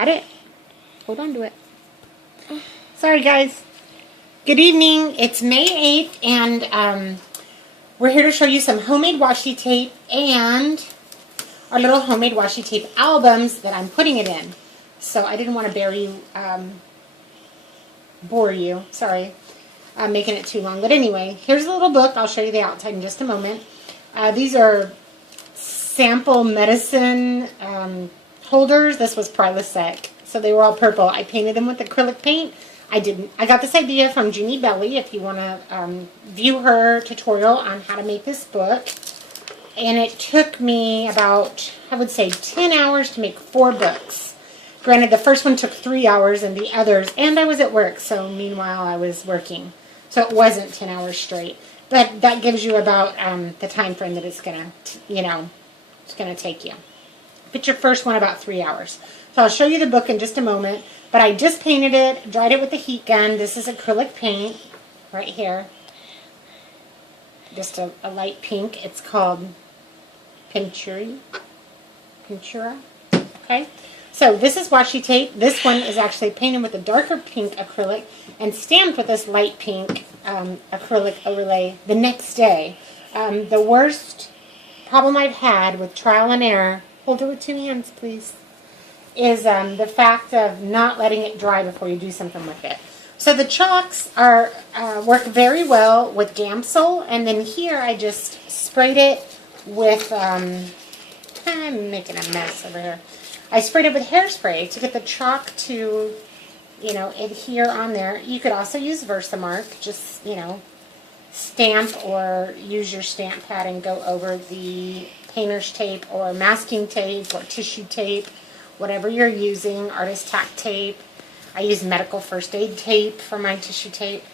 Got it? Hold on to it. Sorry, guys. Good evening. It's May 8th, and we're here to show you some homemade washi tape and our little homemade washi tape albums that I'm putting it in. So I didn't want to bore you. Sorry. I'm making it too long. But anyway, here's a little book. I'll show you the outside in just a moment. These are sample medicine holders. This was Prilosec. So they were all purple. I painted them with acrylic paint. I got this idea from Jeannie Belly, if you want to view her tutorial on how to make this book. And it took me about, I would say, 10 hours to make 4 books. Granted, the first one took 3 hours and the others, and I was at work, so meanwhile I was working. So it wasn't 10 hours straight. But that gives you about the time frame that it's going to, it's going to take you. But your first one about 3 hours. So I'll show you the book in just a moment. But I just painted it, dried it with the heat gun. This is acrylic paint right here. Just a light pink. It's called Pintura. Okay. So this is washi tape. This one is actually painted with a darker pink acrylic and stamped with this light pink acrylic overlay the next day. The worst problem I've had with trial and error, hold it with 2 hands please, is the fact of not letting it dry before you do something with it. So the chalks work very well with Gamsol, and then here I just sprayed it with, I'm making a mess over here. I sprayed it with hairspray to get the chalk to, adhere on there. You could also use Versamark, just, stamp or use your stamp pad and go over the painter's tape or masking tape or tissue tape, whatever you're using, artist tack tape. I use medical first aid tape for my tissue tape.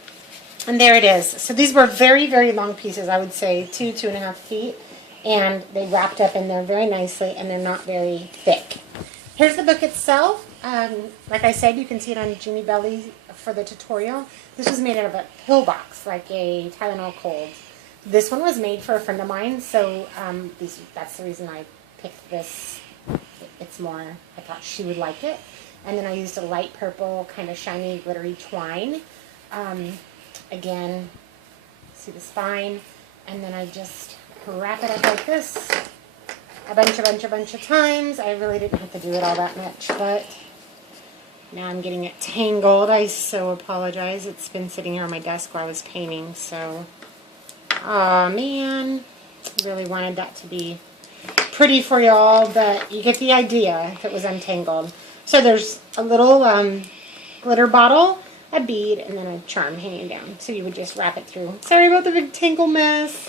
And there it is. So these were very, very long pieces, I would say 2.5 feet. And they wrapped up in there very nicely, and they're not very thick. Here's the book itself. Like I said, you can see it on Jeannie Belly for the tutorial. This was made out of a pill box, like a Tylenol Cold. This one was made for a friend of mine, so that's the reason I picked this. It's more, I thought she would like it. And then I used a light purple, kind of shiny, glittery twine. Again, see the spine. And then I just wrap it up like this a bunch of times. I really didn't have to do it all that much, but now I'm getting it tangled. I so apologize. It's been sitting here on my desk while I was painting, so, oh man, really wanted that to be pretty for y'all, but you get the idea if it was untangled. So there's a little glitter bottle, a bead, and then a charm hanging down. So you would just wrap it through. Sorry about the big tangle mess.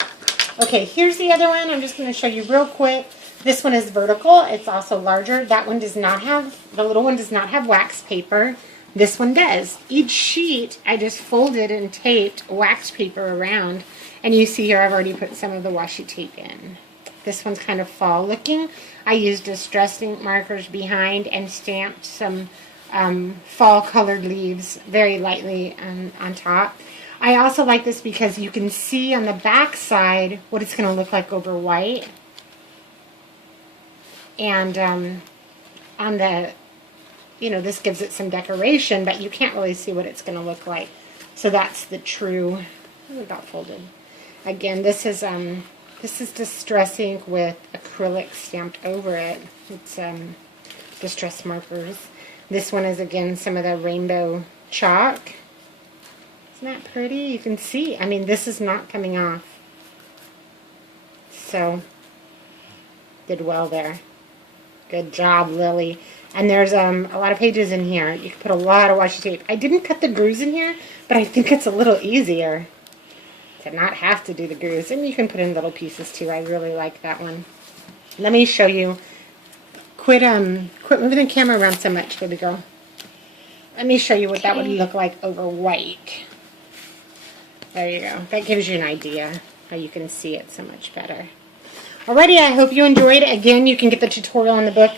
Okay, here's the other one. I'm just going to show you real quick. This one is vertical. It's also larger. That one does not have, the little one does not have wax paper. This one does. Each sheet, I just folded and taped wax paper around. And you see here I've already put some of the washi tape in. This one's kind of fall looking. I used distress ink markers behind and stamped some fall colored leaves very lightly on top. I also like this because you can see on the back side what it's going to look like over white. And on the, this gives it some decoration, but you can't really see what it's going to look like. So that's the true, it got folded. Again, this is distress ink with acrylic stamped over it. It's distress markers. This one is, again, some of the rainbow chalk. Isn't that pretty? You can see. I mean, this is not coming off. So, did well there. Good job, Lily. And there's a lot of pages in here. You can put a lot of washi tape. I didn't cut the grooves in here, but I think it's a little easier to not have to do the grooves. And you can put in little pieces too. I really like that one. Let me show you. Quit moving the camera around so much, baby girl. Let me show you what that would look like over white. There you go. That gives you an idea how you can see it so much better. Alrighty, I hope you enjoyed. Again, you can get the tutorial in the book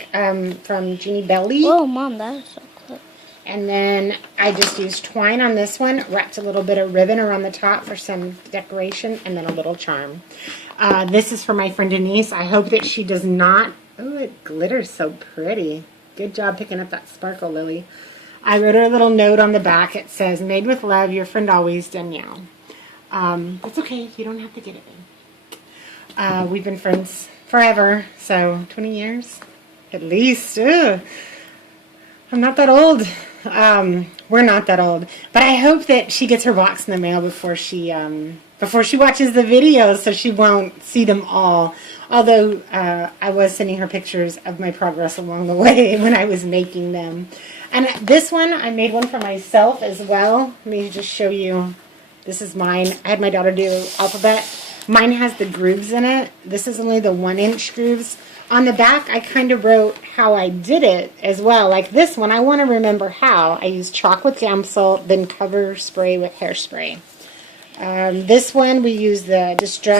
from Jeannie Belly. Oh, Mom, that is so cool. And then I just used twine on this one, wrapped a little bit of ribbon around the top for some decoration, and then a little charm. This is for my friend Denise. I hope that she does not... Oh, it glitters so pretty. Good job picking up that sparkle, Lily. I wrote her a little note on the back. It says, "Made with love, your friend always, Danielle." That's okay. You don't have to get it. We've been friends forever, so 20 years at least. Ugh. I'm not that old. We're not that old, but I hope that she gets her box in the mail before she watches the videos, so she won't see them all. Although I was sending her pictures of my progress along the way when I was making them. And this one, I made one for myself as well. Let me just show you. This is mine. I had my daughter do alphabet. Mine has the grooves in it. This is only the 1-inch grooves. On the back, I kind of wrote how I did it as well. Like this one, I want to remember how. I used chalk with jam salt, then cover spray with hairspray. This one, we use the Distress